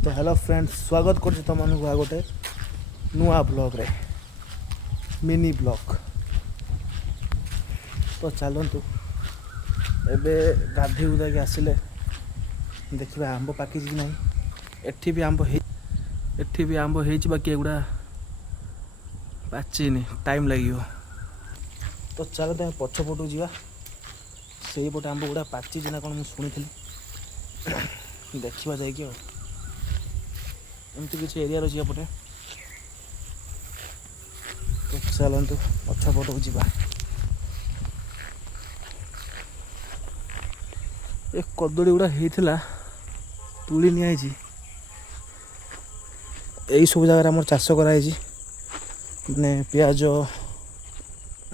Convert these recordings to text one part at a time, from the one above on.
तो hello friends, स्वागत कर तुम गोटे नुआ ब्लॉग रे मिनी ब्लॉग। तो चलतु एबे गाधे उदाक आसिले देखा आंब पाकि कि ना। एठी भी आंब हो बाकी एगुड़ा पाचिनी टाइम लगे। तो चलो तुम पछपटू जा से पटे आंब गुड़ा पाची ना कौन मुझे देखा जाइए एमती किसी एरिया रही पटे। तो चलतु पछपटू जा। ए कदड़ी गुड़ा होता तुली नि यही सब जगह आम चाष कराई माने पियाज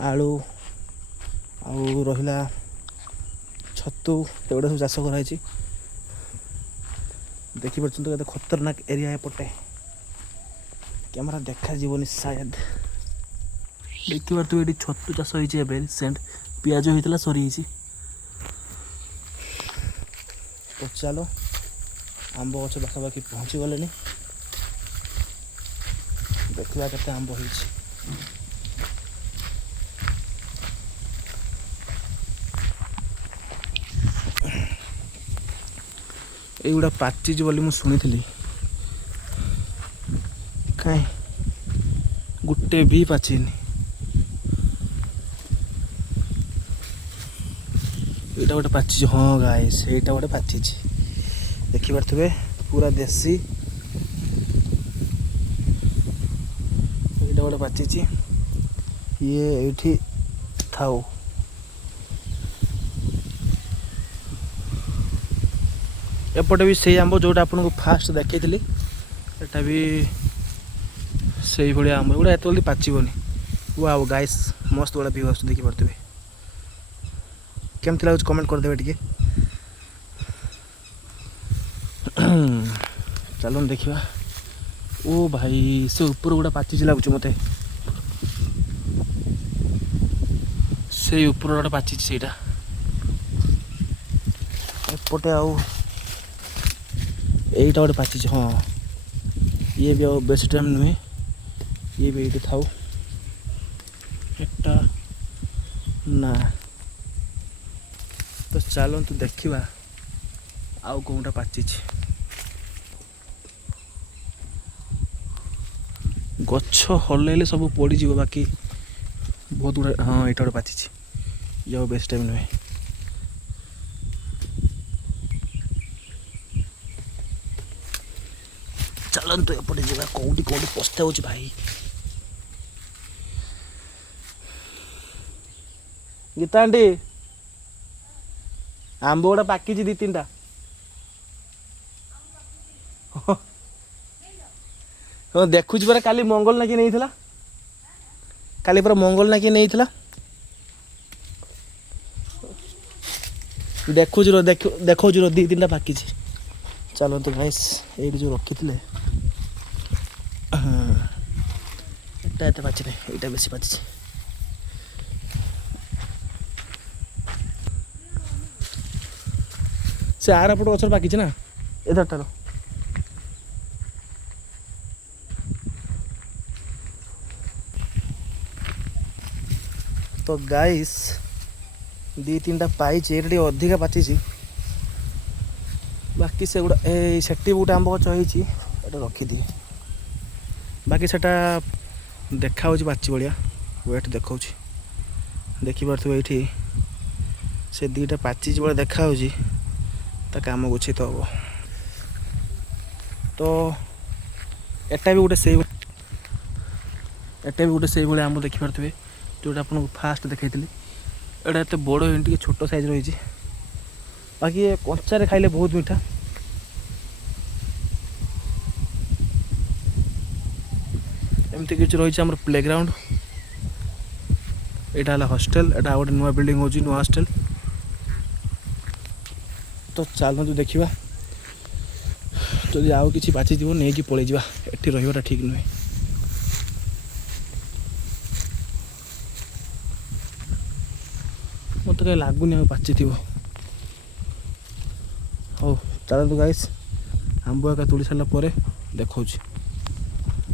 आलू आउ रहा छतु एगुड़ा सब चाष कराई। देखिए तो खतरनाक एरिया एपटे कैमेरा देखा जीवनी शायद देखिए तो ये छतु चाष होती रिसेंट पियाज होता सरी। तो चलो आंब गछ पाखापाखि पहुँची गले देखा के आंब हो। एगुड़ा पाचिज बोली मुझे शुणी कहीं गोटे भी पाचिनी। यहाँ गोटे पाचिज हाँ गाइस यहाँ गोटे पाचिज देखिपे पूरा देसी। यहाँ गोटे पाचिज ये ये थाऊ एपटे भी से आंब जोटा आपको फास्ट देखी एटा भी से भाई आंब गुड़ा एत जल्दी पाचबनी। वाओ गाइस मस्त गुड़ा व्यू आस देखिपे केमती लगे कमेंट करदे टे। चलो देखा ओ भाई से ऊपर गुड़ा पाचि लगुच मत से ऊपर गोटे पाचि से एपटे आउ यहीटा गोटे पाचि हाँ ये भी आउ बेस टाइम नुहे ये भी ये थाऊ एटा ना। तो चलतु देखा आउ कौटा पाचि गछ हल्ले सब पड़ज बाकी बहुत गुड़ा हाँ यहाँ गोटे पाचि ये बेस्ट टाइम नुहे। चलतु एपटे जा कौटी कौटी पस्ता हो भाई। गीता आंटी आंब गुड़ा पाकि दी तीन टा हाँ देखुच परा काली मंगल ना कि नहीं थिला काली परा मंगल ना कि नहीं थिला देखुच रो देखो रो दी तीन टा पाकि। चलो तो गाइस ये जो रखी थे एटा एत पाचि यहाँ बेसी पाचि से आरपट गचर पाकि ना एधरटार। तो गाइस दी तीन टा पाई ये अधिका पाचि बाकी से गुड़ा सेठी गोटे आंब गच हो रखिदिए बाकी सेटा देखा पाची भाया वेट देखा देखिपे ये से दीटा पाचि भाया देखा काम गुच्छे तो हम। तो एटा भी गोटे से भाई आंब देखिपे जोटा आपको फास्ट देखी एटा एत बड़ टी छोट साइज रही बाकी ये कंचारे खाइले बहुत मीठा। एमती किसी रही आम प्लेग्राउंड यहाँ है हॉस्टल एटा गोटे नुआ बिल्डिंग हो नुआ हॉस्टल। तो चलतु देखा जदि आउ कि पाचि नहीं कि पलि जा एटी रहा ठीक नुहे। मत कहीं लगुनि पाचि हो चलतु गाइस आंब एका तोड़ी सारा पर देखा